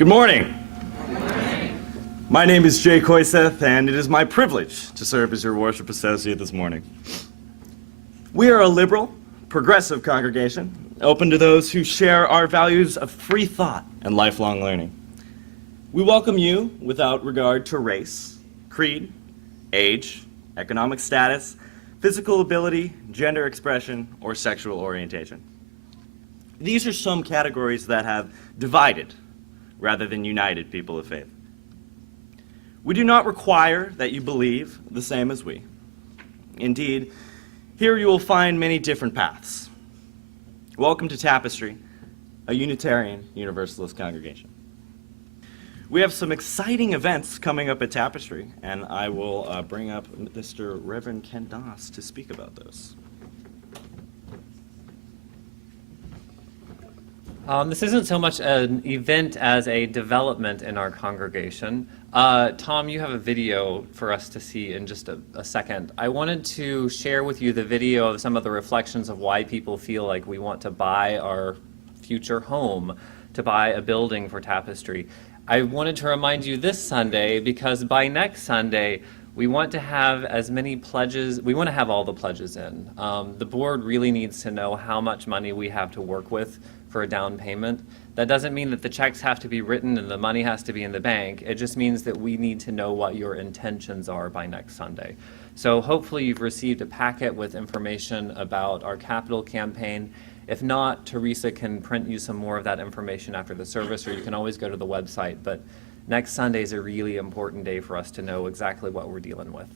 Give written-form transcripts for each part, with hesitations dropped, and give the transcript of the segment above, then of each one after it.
Good morning. My name is Jay Koiseth, and it is my privilege to serve as your worship associate this morning. We are a liberal, progressive congregation, open to those who share our values of free thought and lifelong learning. We welcome you without regard to race, creed, age, economic status, physical ability, gender expression, or sexual orientation. These are some categories that have divided rather than united people of faith. We do not require that you believe the same as we. Indeed, here you will find many different paths. Welcome to Tapestry, a Unitarian Universalist congregation. We have some exciting events coming up at Tapestry, and I will bring up Mr. Reverend Ken Doss to speak about those. This isn't so much an event as a development in our congregation. Tom, you have a video for us to see in just a second. I wanted to share with you the video of some of the reflections of why people feel like we want to buy our future home, to buy a building for Tapestry. I wanted to remind you this Sunday because by next Sunday, we want to have as many pledges, we want to have all the pledges in. The board really needs to know how much money we have to work with for a down payment. That doesn't mean that the checks have to be written and the money has to be in the bank. It just means that we need to know what your intentions are by next Sunday. So hopefully you've received a packet with information about our capital campaign. If not, Teresa can print you some more of that information after the service, or you can always go to the website. But next Sunday is a really important day for us to know exactly what we're dealing with.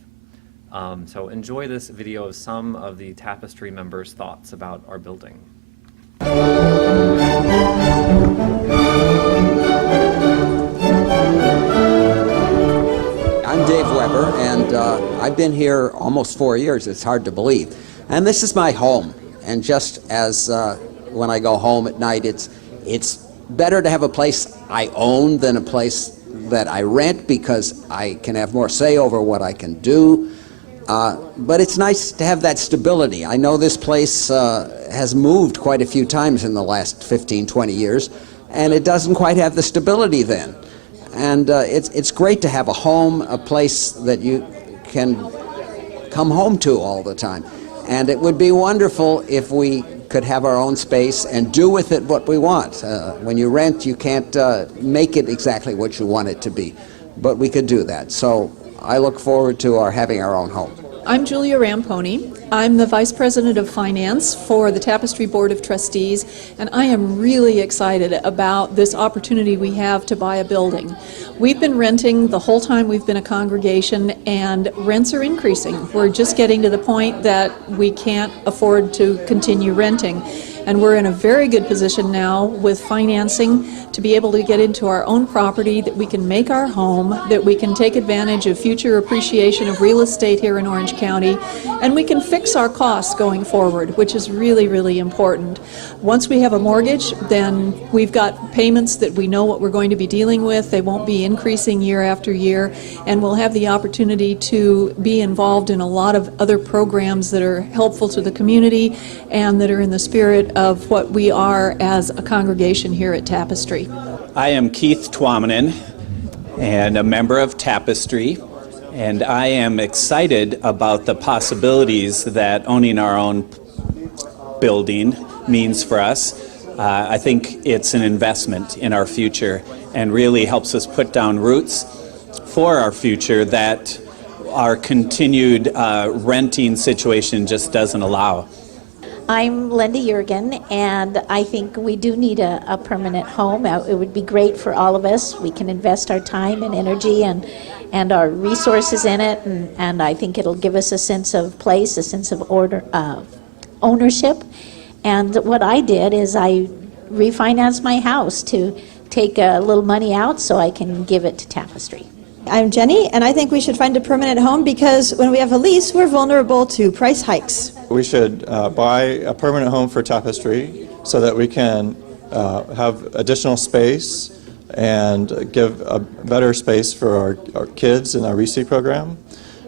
So enjoy this video of some of the Tapestry members' thoughts about our building. I'm Dave Weber, and I've been here almost 4 years. It's hard to believe. And this is my home. And just as when I go home at night, it's better to have a place I own than a place that I rent because I can have more say over what I can do. But it's nice to have that stability. I know this place has moved quite a few times in the last 15, 20 years, and it doesn't quite have the stability then. And it's great to have a home, a place that you can come home to all the time. And it would be wonderful if we could have our own space and do with it what we want. When you rent, you can't make it exactly what you want it to be, but we could do that. So I look forward to having our own home. I'm Julia Ramponi. I'm the Vice President of Finance for the Tapestry Board of Trustees, and I am really excited about this opportunity we have to buy a building. We've been renting the whole time we've been a congregation, and rents are increasing. We're just getting to the point that we can't afford to continue renting. And we're in a very good position now with financing to be able to get into our own property, that we can make our home, that we can take advantage of future appreciation of real estate here in Orange County, and we can fix our costs going forward, which is really, really important. Once we have a mortgage, then we've got payments that we know what we're going to be dealing with. They won't be increasing year after year, and we'll have the opportunity to be involved in a lot of other programs that are helpful to the community and that are in the spirit of what we are as a congregation here at Tapestry. I am Keith Twamanen and a member of Tapestry, and I am excited about the possibilities that owning our own building means for us. I think it's an investment in our future and really helps us put down roots for our future that our continued renting situation just doesn't allow. I'm Linda Jurgen, and I think we do need a permanent home. It would be great for all of us. We can invest our time and energy and our resources in it, and I think it'll give us a sense of place, a sense of ownership. And what I did is I refinanced my house to take a little money out so I can give it to Tapestry. I'm Jenny, and I think we should find a permanent home because when we have a lease, we're vulnerable to price hikes. We should buy a permanent home for Tapestry so that we can have additional space and give a better space for our kids in our REC program.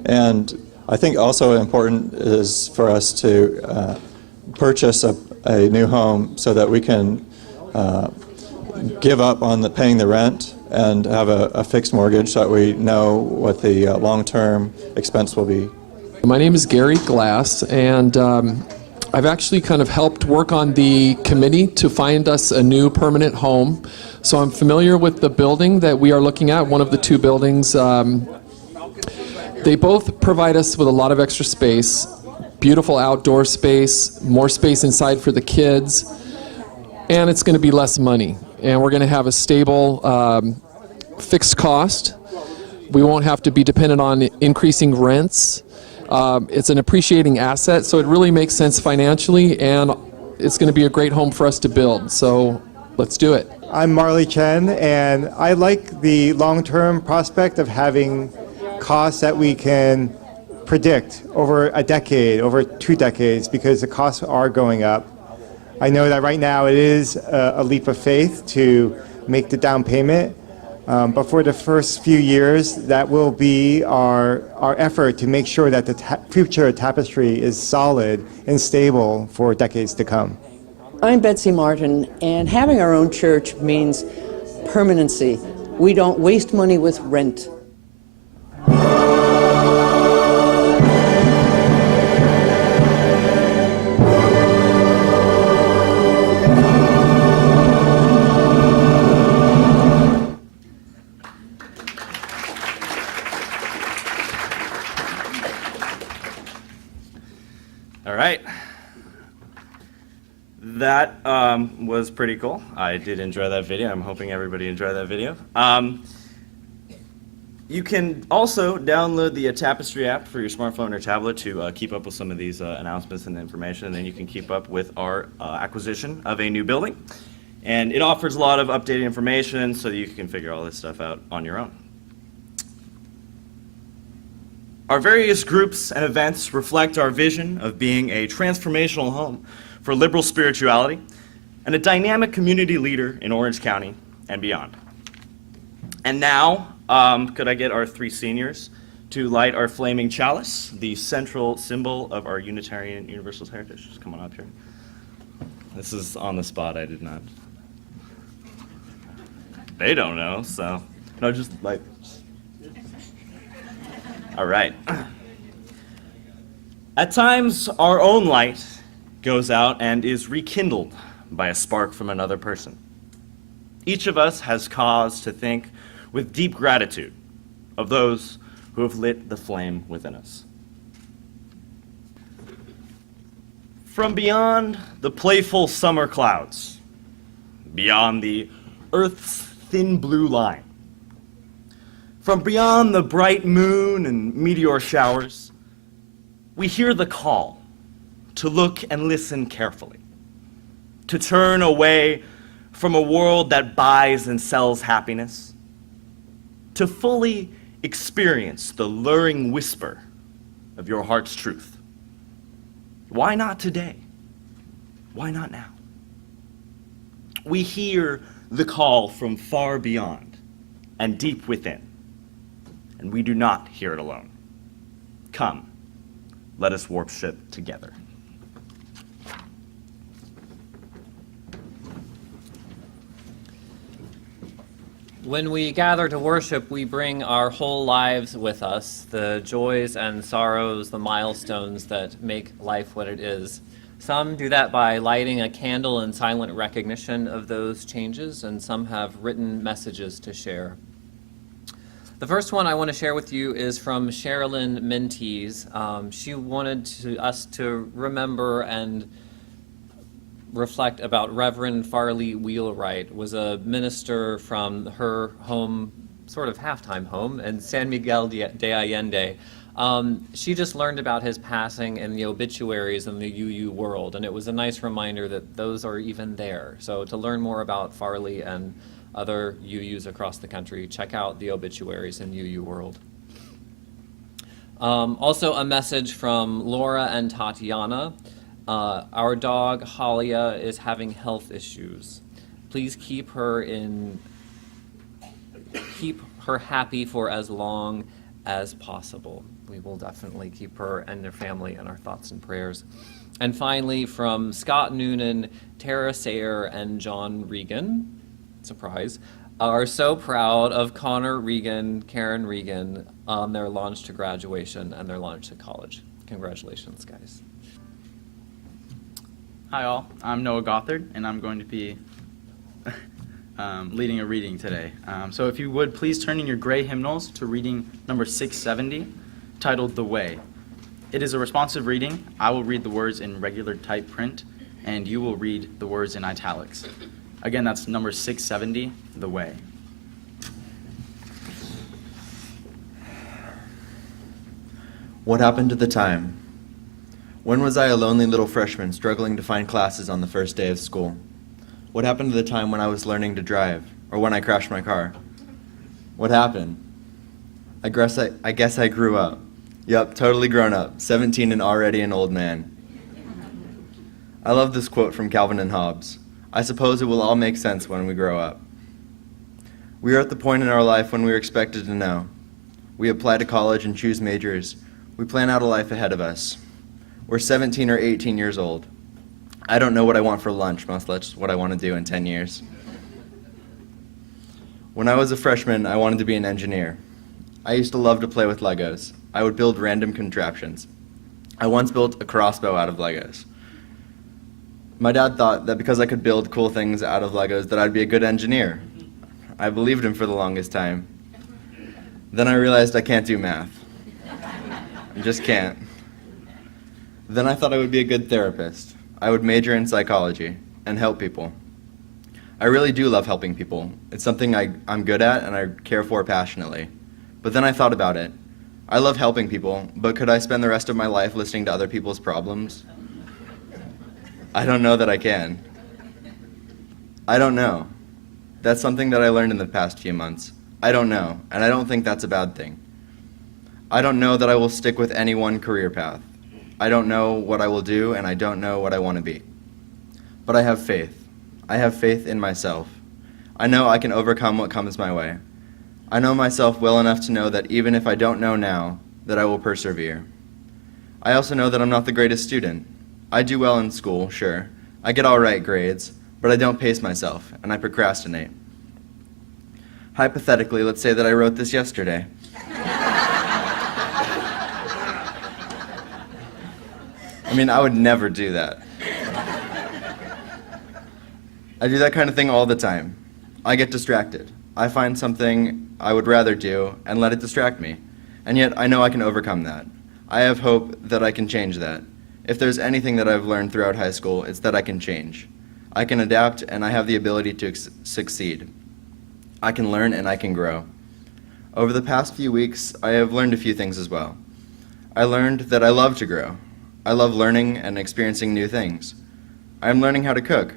And I think also important is for us to purchase a new home so that we can give up on paying the rent and have a fixed mortgage so that we know what the long-term expense will be. My name is Gary Glass, and I've actually kind of helped work on the committee to find us a new permanent home. So I'm familiar with the building that we are looking at, one of the two buildings. They both provide us with a lot of extra space, beautiful outdoor space, more space inside for the kids, and it's going to be less money. And we're going to have a stable fixed cost. We won't have to be dependent on increasing rents. It's an appreciating asset, so it really makes sense financially, and it's going to be a great home for us to build. So let's do it. I'm Marley Chen, and I like the long-term prospect of having costs that we can predict over a decade, over 2 decades, because the costs are going up. I know that right now it is a leap of faith to make the down payment, but for the first few years, that will be our effort to make sure that the future of Tapestry is solid and stable for decades to come. I'm Betsy Martin, and having our own church means permanency. We don't waste money with rent. All right. That was pretty cool. I did enjoy that video. I'm hoping everybody enjoyed that video. You can also download the Tapestry app for your smartphone or tablet to keep up with some of these announcements and information, and then you can keep up with our acquisition of a new building. And it offers a lot of updated information so that you can figure all this stuff out on your own. Our various groups and events reflect our vision of being a transformational home for liberal spirituality and a dynamic community leader in Orange County and beyond. And now, could I get our 3 seniors to light our flaming chalice, the central symbol of our Unitarian Universalist heritage? Just come on up here. This is on the spot, I did not. They don't know, so, no, just light. All right. At times, our own light goes out and is rekindled by a spark from another person. Each of us has cause to think with deep gratitude of those who have lit the flame within us. From beyond the playful summer clouds, beyond the Earth's thin blue line, from beyond the bright moon and meteor showers, we hear the call to look and listen carefully, to turn away from a world that buys and sells happiness, to fully experience the luring whisper of your heart's truth. Why not today? Why not now? We hear the call from far beyond and deep within, and we do not hear it alone. Come, let us warp ship together. When we gather to worship, we bring our whole lives with us, the joys and sorrows, the milestones that make life what it is. Some do that by lighting a candle in silent recognition of those changes, and some have written messages to share. The first one I want to share with you is from Sherilyn Mentees. She wanted us to remember and reflect about Reverend Farley Wheelwright, was a minister from her home, sort of half-time home, in San Miguel de Allende. She just learned about his passing in the obituaries in the UU world, and it was a nice reminder that those are even there. So to learn more about Farley and other UUs across the country, check out the obituaries in UU world. Also a message from Laura and Tatiana. Our dog, Halia, is having health issues. Please keep her happy for as long as possible. We will definitely keep her and their family in our thoughts and prayers. And finally, from Scott Noonan, Tara Sayer, and John Regan. surprise, are so proud of Connor, Regan, Keiran, Regan on their launch to graduation and their launch to college. Congratulations, guys. Hi all, I'm Noah Gothard, and I'm going to be leading a reading today. So if you would, please turn in your gray hymnals to reading number 670, titled The Way. It is a responsive reading. I will read the words in regular type print, and you will read the words in italics. Again, that's number 670, The Way. What happened to the time? When was I a lonely little freshman struggling to find classes on the first day of school? What happened to the time when I was learning to drive, or when I crashed my car? What happened? I guess I grew up. Yup, totally grown up, 17 and already an old man. I love this quote from Calvin and Hobbes. I suppose it will all make sense when we grow up. We are at the point in our life when we are expected to know. We apply to college and choose majors. We plan out a life ahead of us. We're 17 or 18 years old. I don't know what I want for lunch, much less what I want to do in 10 years. When I was a freshman, I wanted to be an engineer. I used to love to play with Legos. I would build random contraptions. I once built a crossbow out of Legos. My dad thought that because I could build cool things out of Legos that I'd be a good engineer. I believed him for the longest time. Then I realized I can't do math. I just can't. Then I thought I would be a good therapist. I would major in psychology and help people. I really do love helping people. It's something I'm good at and I care for passionately. But then I thought about it. I love helping people, but could I spend the rest of my life listening to other people's problems? I don't know that I can. I don't know. That's something that I learned in the past few months. I don't know, and I don't think that's a bad thing. I don't know that I will stick with any one career path. I don't know what I will do, and I don't know what I want to be. But I have faith. I have faith in myself. I know I can overcome what comes my way. I know myself well enough to know that even if I don't know now, that I will persevere. I also know that I'm not the greatest student. I do well in school, sure. I get all right grades, but I don't pace myself, and I procrastinate. Hypothetically, let's say that I wrote this yesterday. I mean, I would never do that. I do that kind of thing all the time. I get distracted. I find something I would rather do and let it distract me. And yet I know I can overcome that. I have hope that I can change that. If there's anything that I've learned throughout high school, it's that I can change. I can adapt and I have the ability to succeed. I can learn and I can grow. Over the past few weeks, I have learned a few things as well. I learned that I love to grow. I love learning and experiencing new things. I'm learning how to cook.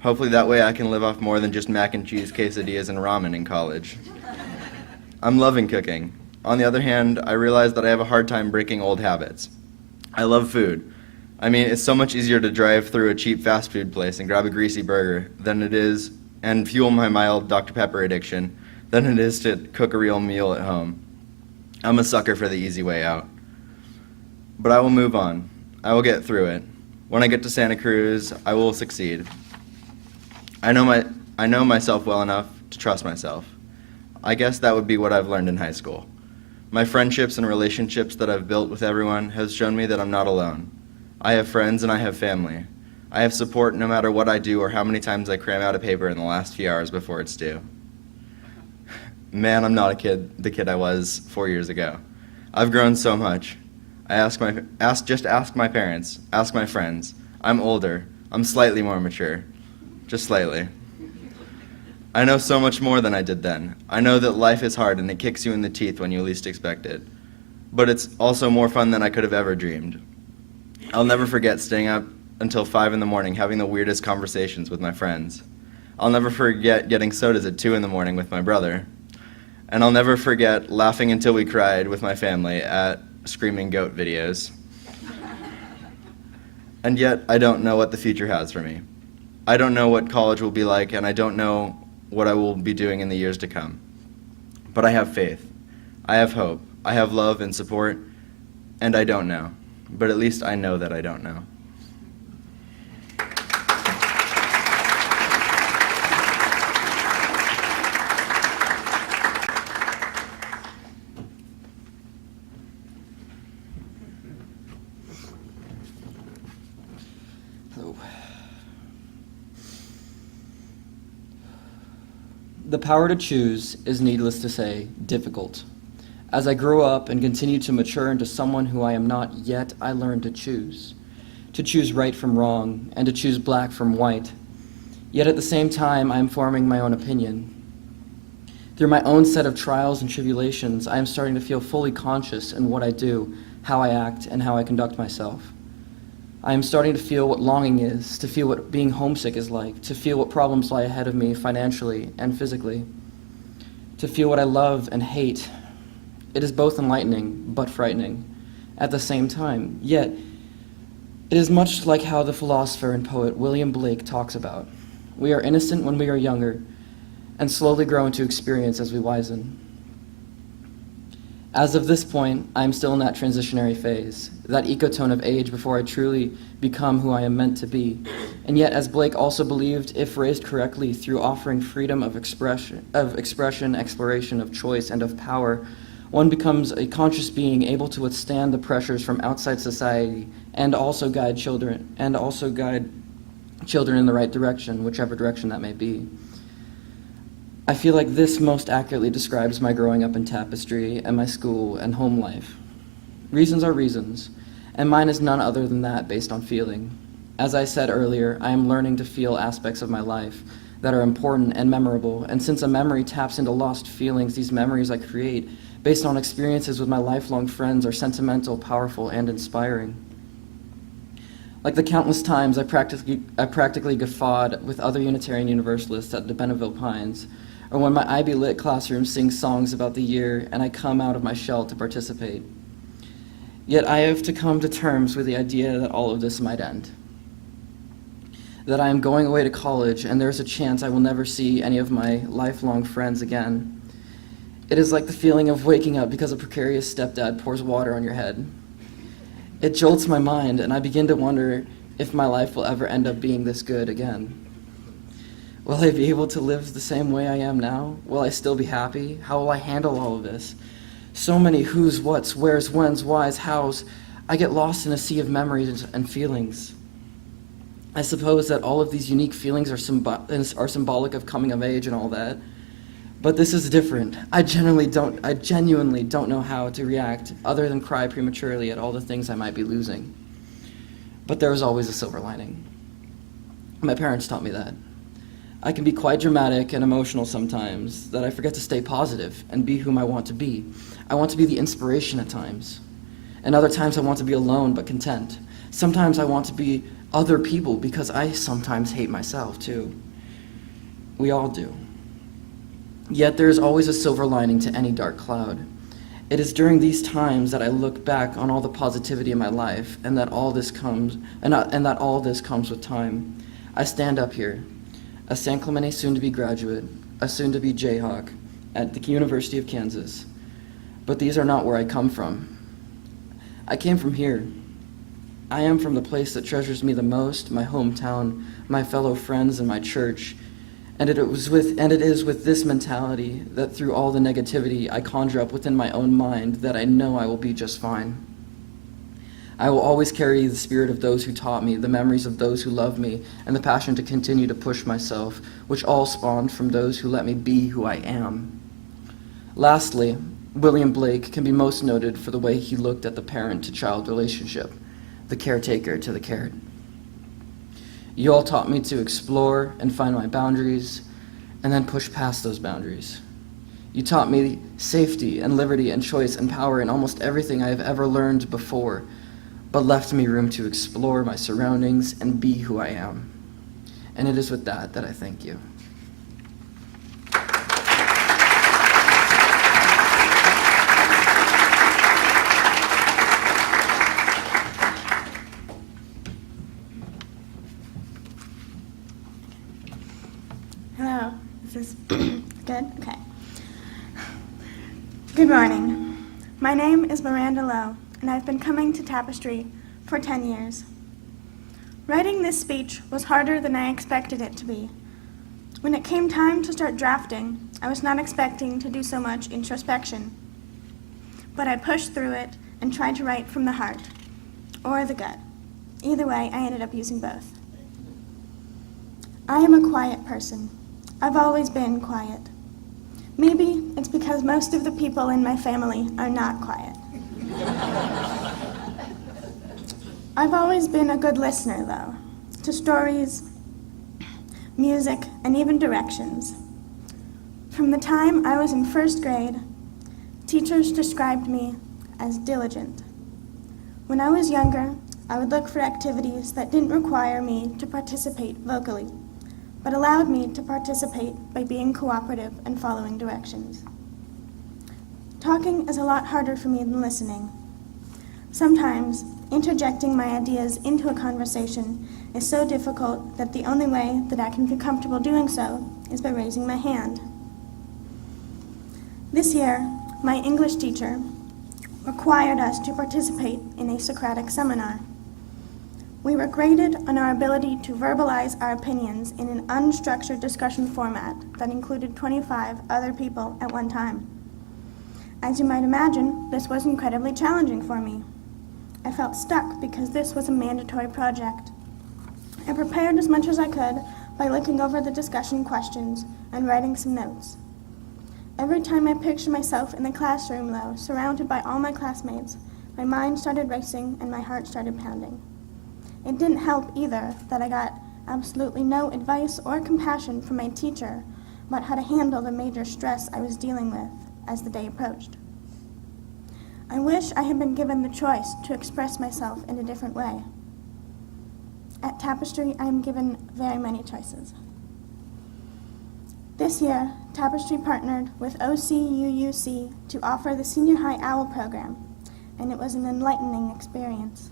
Hopefully that way I can live off more than just mac and cheese, quesadillas, and ramen in college. I'm loving cooking. On the other hand, I realize that I have a hard time breaking old habits. I love food. I mean, it's so much easier to drive through a cheap fast food place and grab a greasy burger than it is, and fuel my mild Dr. Pepper addiction, than it is to cook a real meal at home. I'm a sucker for the easy way out. But I will move on. I will get through it. When I get to Santa Cruz, I will succeed. I know myself well enough to trust myself. I guess that would be what I've learned in high school. My friendships and relationships that I've built with everyone has shown me that I'm not alone. I have friends and I have family. I have support no matter what I do or how many times I cram out a paper in the last few hours before it's due. Man, I'm not the kid I was 4 years ago. I've grown so much. Ask my parents, ask my friends. I'm older. I'm slightly more mature. Just slightly. I know so much more than I did then. I know that life is hard and it kicks you in the teeth when you least expect it. But it's also more fun than I could have ever dreamed. I'll never forget staying up until 5 in the morning having the weirdest conversations with my friends. I'll never forget getting sodas at 2 in the morning with my brother. And I'll never forget laughing until we cried with my family at Screaming Goat videos. And yet, I don't know what the future has for me. I don't know what college will be like, and I don't know what I will be doing in the years to come. But I have faith. I have hope. I have love and support, and I don't know. But at least I know that I don't know. The power to choose is, needless to say, difficult. As I grew up and continue to mature into someone who I am not yet, I learned to choose right from wrong, and to choose black from white. Yet at the same time, I am forming my own opinion. Through my own set of trials and tribulations, I am starting to feel fully conscious in what I do, how I act, and how I conduct myself. I am starting to feel what longing is, to feel what being homesick is like, to feel what problems lie ahead of me financially and physically, to feel what I love and hate. It is both enlightening but frightening at the same time. Yet, it is much like how the philosopher and poet William Blake talks about. We are innocent when we are younger and slowly grow into experience as we wisen. As of this point, I am still in that transitionary phase, that ecotone of age before I truly become who I am meant to be. And yet, as Blake also believed, if raised correctly through offering freedom of expression, exploration, of choice, and of power, one becomes a conscious being able to withstand the pressures from outside society and also guide children in the right direction, whichever direction that may be. I feel like this most accurately describes my growing up in Tapestry and my school and home life. Reasons are reasons, and mine is none other than that, based on feeling. As I said earlier, I am learning to feel aspects of my life that are important and memorable, and since a memory taps into lost feelings, these memories I create based on experiences with my lifelong friends are sentimental, powerful, and inspiring. Like the countless times I practically guffawed with other Unitarian Universalists at the Benneville Pines, or when my IB Lit classroom sings songs about the year and I come out of my shell to participate. Yet I have to come to terms with the idea that all of this might end. That I am going away to college and there's a chance I will never see any of my lifelong friends again. It is like the feeling of waking up because a precarious stepdad pours water on your head. It jolts my mind and I begin to wonder if my life will ever end up being this good again. Will I be able to live the same way I am now? Will I still be happy? How will I handle all of this? So many who's, what's, where's, when's, why's, how's. I get lost in a sea of memories and feelings. I suppose that all of these unique feelings are symbolic of coming of age and all that. But this is different. I genuinely don't know how to react other than cry prematurely at all the things I might be losing. But there is always a silver lining. My parents taught me that. I can be quite dramatic and emotional sometimes, that I forget to stay positive and be whom I want to be. I want to be the inspiration at times. And other times I want to be alone but content. Sometimes I want to be other people because I sometimes hate myself too. We all do. Yet there is always a silver lining to any dark cloud. It is during these times that I look back on all the positivity in my life and that all this comes with time. I stand up here, a San Clemente soon-to-be graduate, a soon-to-be Jayhawk at the University of Kansas. But these are not where I come from. I came from here. I am from the place that treasures me the most, my hometown, my fellow friends, and my church. And it is with this mentality that through all the negativity I conjure up within my own mind that I know I will be just fine. I will always carry the spirit of those who taught me, the memories of those who loved me, and the passion to continue to push myself, which all spawned from those who let me be who I am. Lastly, William Blake can be most noted for the way he looked at the parent-to-child relationship, the caretaker to the cared. You all taught me to explore and find my boundaries, and then push past those boundaries. You taught me safety and liberty and choice and power in almost everything I have ever learned before, but left me room to explore my surroundings and be who I am. And it is with that I thank you. Hello, is this good? Okay. Good morning. My name is Miranda Lowe, and I've been coming to Tapestry for 10 years. Writing this speech was harder than I expected it to be. When it came time to start drafting, I was not expecting to do so much introspection. But I pushed through it and tried to write from the heart, or the gut. Either way, I ended up using both. I am a quiet person. I've always been quiet. Maybe it's because most of the people in my family are not quiet. I've always been a good listener, though, to stories, music, and even directions. From the time I was in first grade, teachers described me as diligent. When I was younger, I would look for activities that didn't require me to participate vocally, but allowed me to participate by being cooperative and following directions. Talking is a lot harder for me than listening. Sometimes, interjecting my ideas into a conversation is so difficult that the only way that I can feel comfortable doing so is by raising my hand. This year, my English teacher required us to participate in a Socratic seminar. We were graded on our ability to verbalize our opinions in an unstructured discussion format that included 25 other people at one time. As you might imagine, this was incredibly challenging for me. I felt stuck because this was a mandatory project. I prepared as much as I could by looking over the discussion questions and writing some notes. Every time I pictured myself in the classroom, though, surrounded by all my classmates, my mind started racing and my heart started pounding. It didn't help either that I got absolutely no advice or compassion from my teacher about how to handle the major stress I was dealing with as the day approached. I wish I had been given the choice to express myself in a different way. At Tapestry, I am given very many choices. This year, Tapestry partnered with OCUUC to offer the Senior High OWL program, and it was an enlightening experience.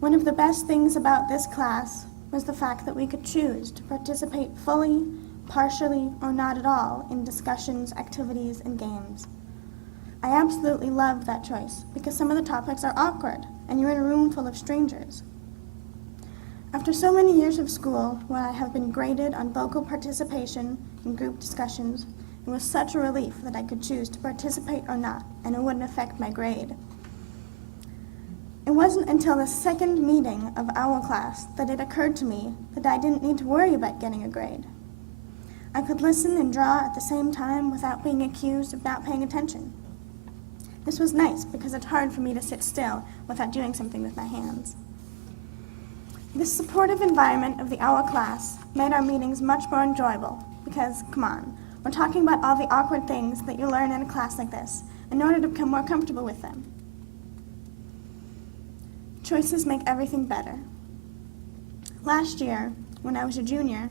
One of the best things about this class was the fact that we could choose to participate fully, partially, or not at all in discussions, activities, and games. I absolutely loved that choice because some of the topics are awkward and you're in a room full of strangers. After so many years of school where I have been graded on vocal participation in group discussions, it was such a relief that I could choose to participate or not, and it wouldn't affect my grade. It wasn't until the second meeting of OWL class that it occurred to me that I didn't need to worry about getting a grade. I could listen and draw at the same time without being accused of not paying attention. This was nice because it's hard for me to sit still without doing something with my hands. This supportive environment of the OWL class made our meetings much more enjoyable because, come on, we're talking about all the awkward things that you learn in a class like this in order to become more comfortable with them. Choices make everything better. Last year, when I was a junior,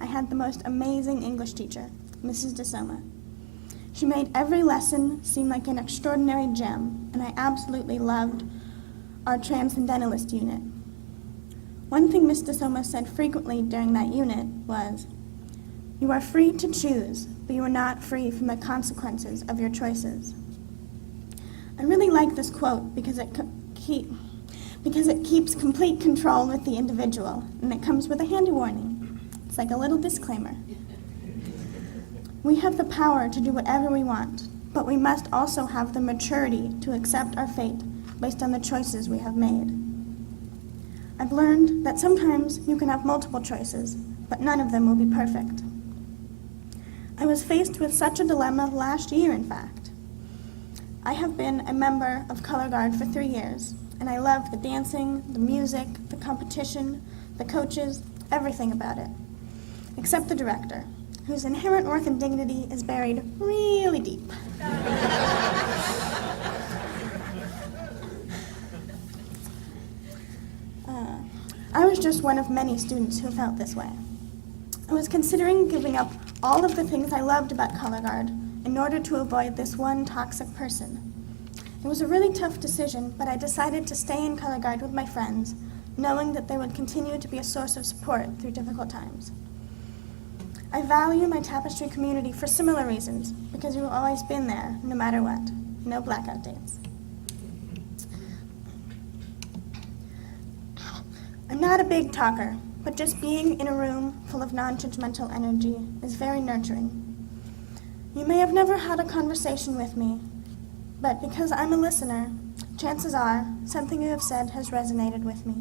I had the most amazing English teacher, Mrs. DeSoma. She made every lesson seem like an extraordinary gem, and I absolutely loved our Transcendentalist unit. One thing Ms. DeSoma said frequently during that unit was, "You are free to choose, but you are not free from the consequences of your choices." I really like this quote because it keeps complete control with the individual, and it comes with a handy warning. It's like a little disclaimer. We have the power to do whatever we want, but we must also have the maturity to accept our fate based on the choices we have made. I've learned that sometimes you can have multiple choices, but none of them will be perfect. I was faced with such a dilemma last year, in fact. I have been a member of Color Guard for 3 years, and I love the dancing, the music, the competition, the coaches, everything about it, except the director, whose inherent worth and dignity is buried really deep. I was just one of many students who felt this way. I was considering giving up all of the things I loved about Color Guard in order to avoid this one toxic person. It was a really tough decision, but I decided to stay in Color Guard with my friends, knowing that they would continue to be a source of support through difficult times. I value my Tapestry community for similar reasons, because you've always been there, no matter what. No blackout dates. I'm not a big talker, but just being in a room full of non-judgmental energy is very nurturing. You may have never had a conversation with me, but because I'm a listener, chances are something you have said has resonated with me.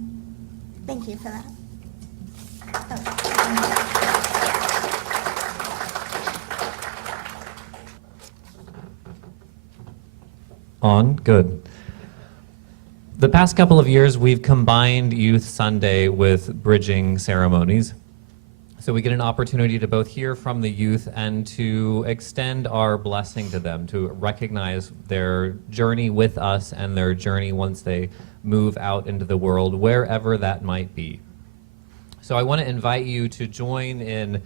Thank you for that. On? Good. The past couple of years, we've combined Youth Sunday with bridging ceremonies. So we get an opportunity to both hear from the youth and to extend our blessing to them, to recognize their journey with us and their journey once they move out into the world, wherever that might be. So I want to invite you to join in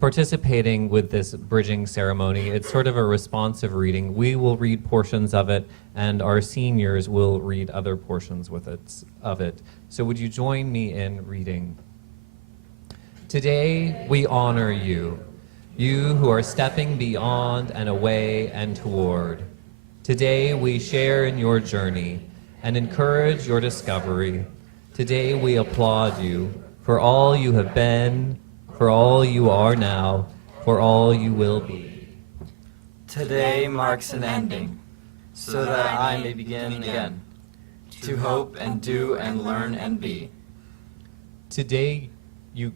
participating with this bridging ceremony. It's sort of a responsive reading. We will read portions of it, and our seniors will read other portions of it. So would you join me in reading? Today we honor you, you who are stepping beyond and away and toward. Today we share in your journey and encourage your discovery. Today we applaud you for all you have been, for all you are now, for all you will be. Today marks an ending, so that I may begin again, to hope and do and learn and be. Today you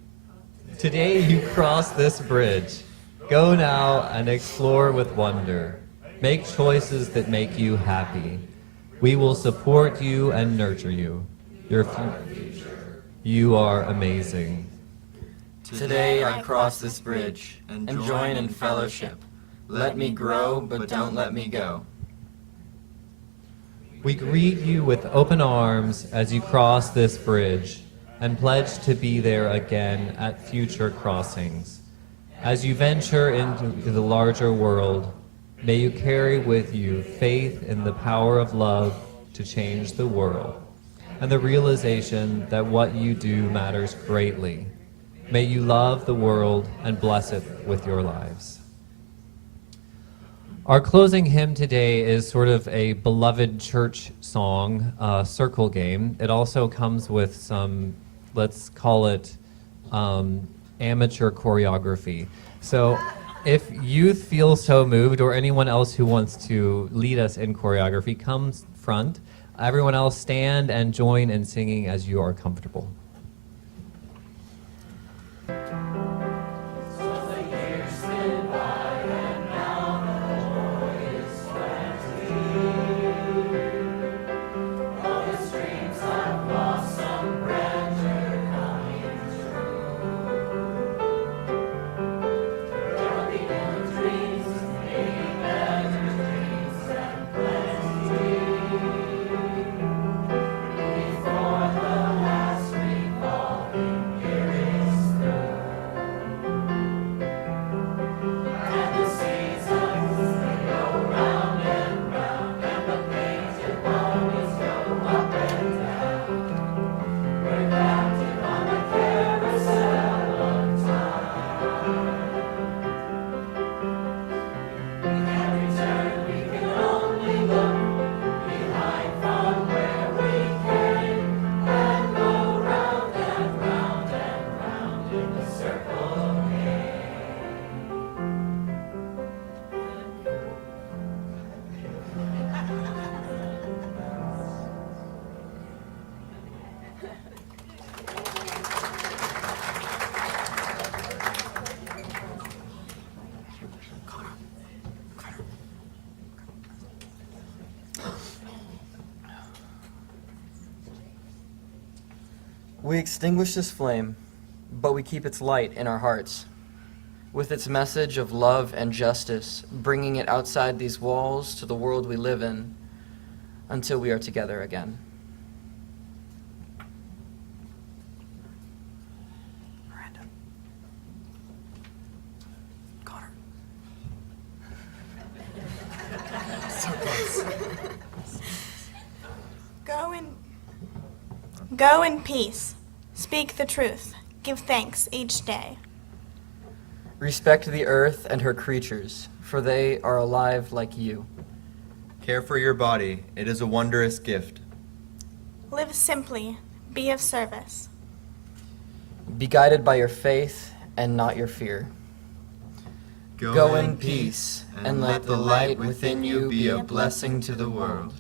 cross this bridge. Go now and explore with wonder. Make choices that make you happy. We will support you and nurture you. Your future. You are amazing. Today I cross this bridge and join in fellowship. Let me grow, but don't let me go. We greet you with open arms as you cross this bridge and pledge to be there again at future crossings. As you venture into the larger world, may you carry with you faith in the power of love to change the world, and the realization that what you do matters greatly. May you love the world and bless it with your lives. Our closing hymn today is sort of a beloved church song, circle game. It also comes with some, let's call it, amateur choreography. So if youth feel so moved, or anyone else who wants to lead us in choreography, come front. Everyone else stand and join in singing as you are comfortable. We extinguish this flame, but we keep its light in our hearts. With its message of love and justice, bringing it outside these walls to the world we live in until we are together again. Miranda. Connor. So close. Go in peace. Speak the truth. Give thanks each day. Respect the earth and her creatures, for they are alive like you. Care for your body. It is a wondrous gift. Live simply. Be of service. Be guided by your faith and not your fear. Go in peace, and let the light within you be a blessing to the world.